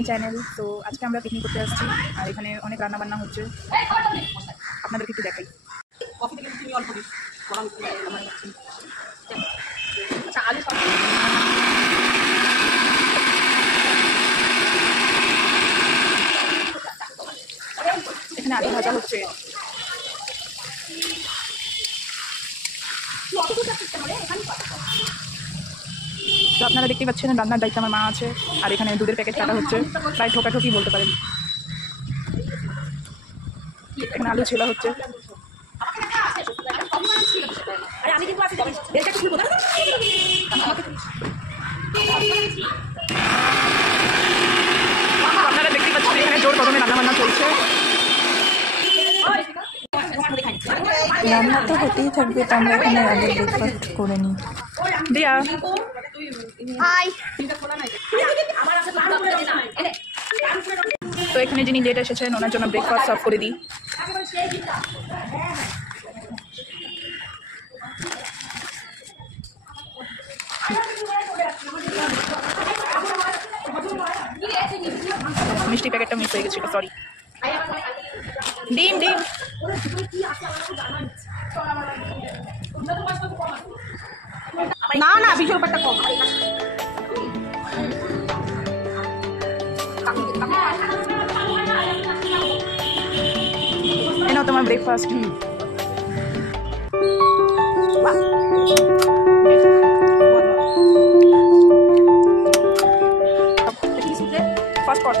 My channel. তো আজকে আমরা পিকনিক করতে আসছি আর এখানে অনেক রান্না বান্না হচ্ছে, আপনাদেরকে একটু দেখাই। এখানে আলু ভাজা হচ্ছে। তো আপনারা দেখতে পাচ্ছেন রান্নার দায়িত্ব আমার মা আছে, আর এখানে দুধের প্যাকেট কাটা হচ্ছে, প্রায় ঠোকাঠুকি বলতে পারেন। এখানে আলু ছেলা হচ্ছে। আপনারা দেখতে পাচ্ছেন এখানে জোর কদমে রান্না বান্না চলছে। রান্না তো হতেই থাকবে, তো আমরা এখানে আগে ব্রেকফাস্ট করে নিই। দিয়া তো এখানে যিনি লেট এসেছেন ওনার জন্য ব্রেকফাস্ট সার্ভ করে দিই। মিষ্টি প্যাকেটটা মিস হয়ে গেছিল, সরি। ডিম ডিম না না বিশাল ব্যাপারটা কম। এনাও তোমার ব্রেকফাস্ট। ফার্স্ট পট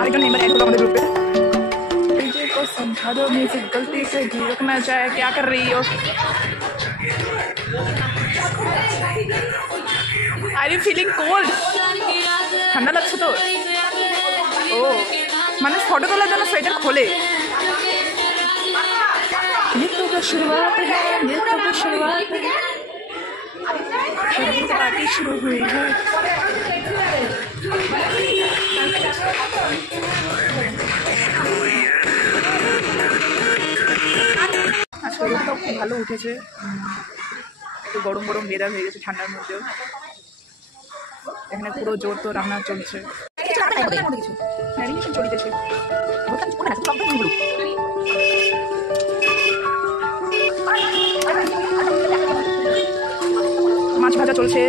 आरेकजन मेंबर ऐड होगा हमारे ग्रुप पे। डीजे को समझा दो म्यूजिक गलती से घी रखना चाहे, क्या कर रही हो? Are you feeling cold? ठंडा लगছে তো? ও মানে ফটো তোলার জন্য সোয়েটার খোলে। ये तो बस शुरुआत है, ये तो बस शुरुआत है, पार्टी शुरू हुई है। রোদটা খুব ভালো উঠেছে, একটু গরম গরম ওয়েদার হয়ে গেছে ঠান্ডার মধ্যেও। এখানে পুরো জোর তো রান্না চলছে, ম্যারিনেশন চলিতেছে। মাছ ভাজা চলছে।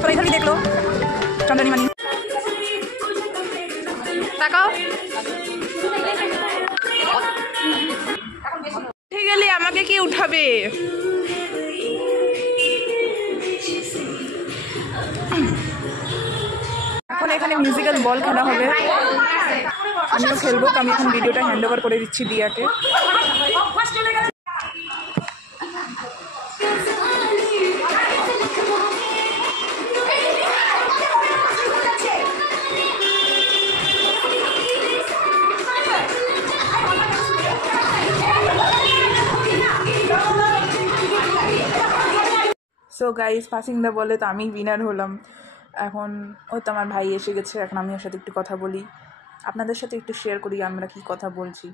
তোরা ইধার কি দেখলো চন্দ্রানী মানি তাকাও। উঠে গেলে আমাকে কি উঠাবে? এখন এখানে মিউজিক্যাল বল খেলা হবে, আমিও খেলবো। তো আমি এখন ভিডিওটা হ্যান্ড ওভার করে দিচ্ছি দিয়াকে। সো গাইস, পাসিং দ্য বলে তো আমি উইনার হলাম। এখন ও তো আমার ভাই এসে গেছে, এখন আমি ওর সাথে একটু কথা বলি, আপনাদের সাথে একটু শেয়ার করি আমরা কি কথা বলছি।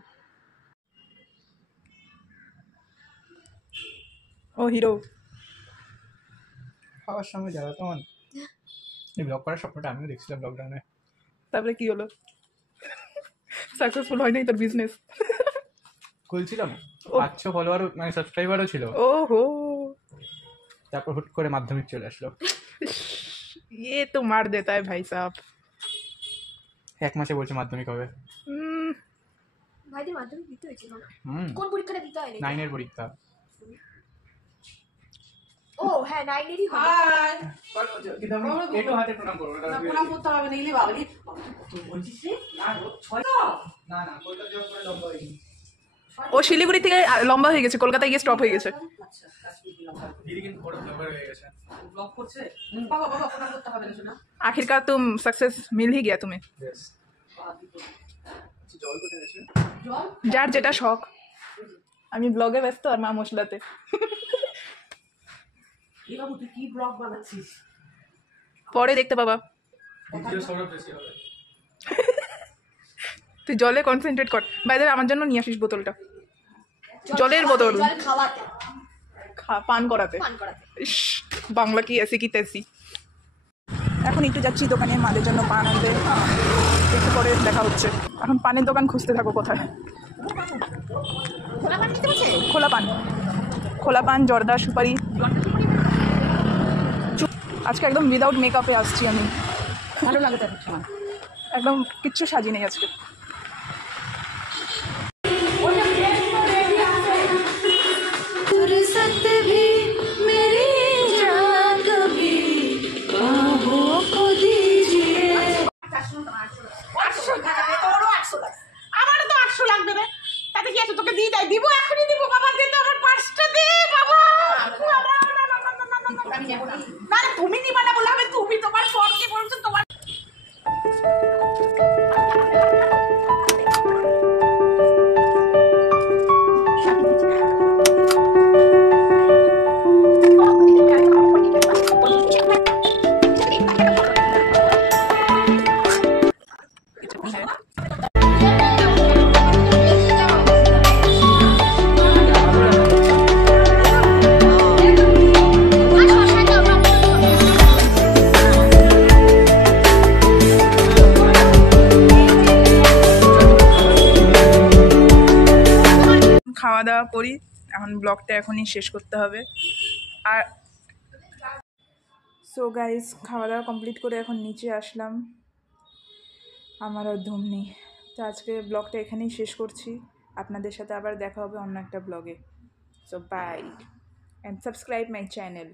ও হিরো খাওয়ার সময় যারা তখন এই ব্লগ করার স্বপ্নটা আমিও দেখছিলাম লকডাউনে। তারপরে কি হলো? সাকসেসফুল হয় নাই তোর বিজনেস? খুলছিলাম, 500 ফলোয়ার মানে সাবস্ক্রাইবারও ছিল। ওহো, তারপর হুট করে মাধ্যমিক চলে আসলো। ये तो मार देता है भाई साहब। 1 মাসে বলছে মাধ্যমিক হবে। ভাইদের মাধ্যমিক দিতে হয়েছিল? কোন পরীক্ষাটা দিতে হয়নি? 9 এর পরীক্ষা। ও হ্যাঁ 9 এরই হবে। হাই কিন্তু আমি একটু হাতে প্রণাম করব না, প্রণাম করতে হবে না। ইলে বাবাজি তুই বলছিস না 6 না না কলকাতা যাওয়ার পরে লম্বা হয়ে গেছে। ও শিলিগুড়ি থেকে লম্বা হয়ে গেছে, কলকাতায় গিয়ে স্টপ হয়ে গেছে। দিদি কিন্তু বড় লম্বা হয়ে গেছে, ব্লগ করছে। বাবা বাবা প্রণাম করতে হবে না শোনা। आखिरकार तुम सक्सेस मिल ही गया तुम्हें। জল কোথায় আছে? যার যেটা শখ। আমি ব্লগে ব্যস্ত আর মা মশলাতে। এই বাবু তুই কি ব্লগ বানাচ্ছিস? পরে দেখতে পাবা। ভিডিও সবার বেশি হবে। তুই জলে কনসেন্ট্রেট কর। বাই দ্য ওয়ে আমার জন্য নিয়ে আসিস বোতলটা। জলের বোতল জল খাওয়াতে পান করাতে পান করাতে ইস, বাংলা কি এসি কি তেসি। এখন একটু যাচ্ছি দোকানে মাদের জন্য পান আনতে, একটু পরে দেখা হচ্ছে। এখন পানের দোকান খুঁজতে থাকো কোথায়। খোলা পান নিতে বলছে খোলা পান জর্দা সুপারি। আজকে একদম উইদাউট মেকআপে আসছি আমি, ভালো লাগে তার সময়। একদম কিচ্ছু সাজি নেই আজকে। আমারও তো 800 লাগবে রে, তাতে কি আছে, তোকে দিয়ে দেয়, দিব এখনই দিব বাবা, দে তো আমার পার্সটা দে বাবা। না না, তুমি নিবা না বলে হবে, তুমি তোমার ফোনকে বলছো তোমার। খাওয়া দাওয়া করি, এখন ব্লগটা এখনই শেষ করতে হবে। আর সো গাইস, খাওয়া দাওয়া কমপ্লিট করে এখন নিচে আসলাম, আমার আর ধুম নেই। তো আজকে ব্লগটা এখানেই শেষ করছি, আপনাদের সাথে আবার দেখা হবে অন্য একটা ব্লগে। So bye and subscribe my channel.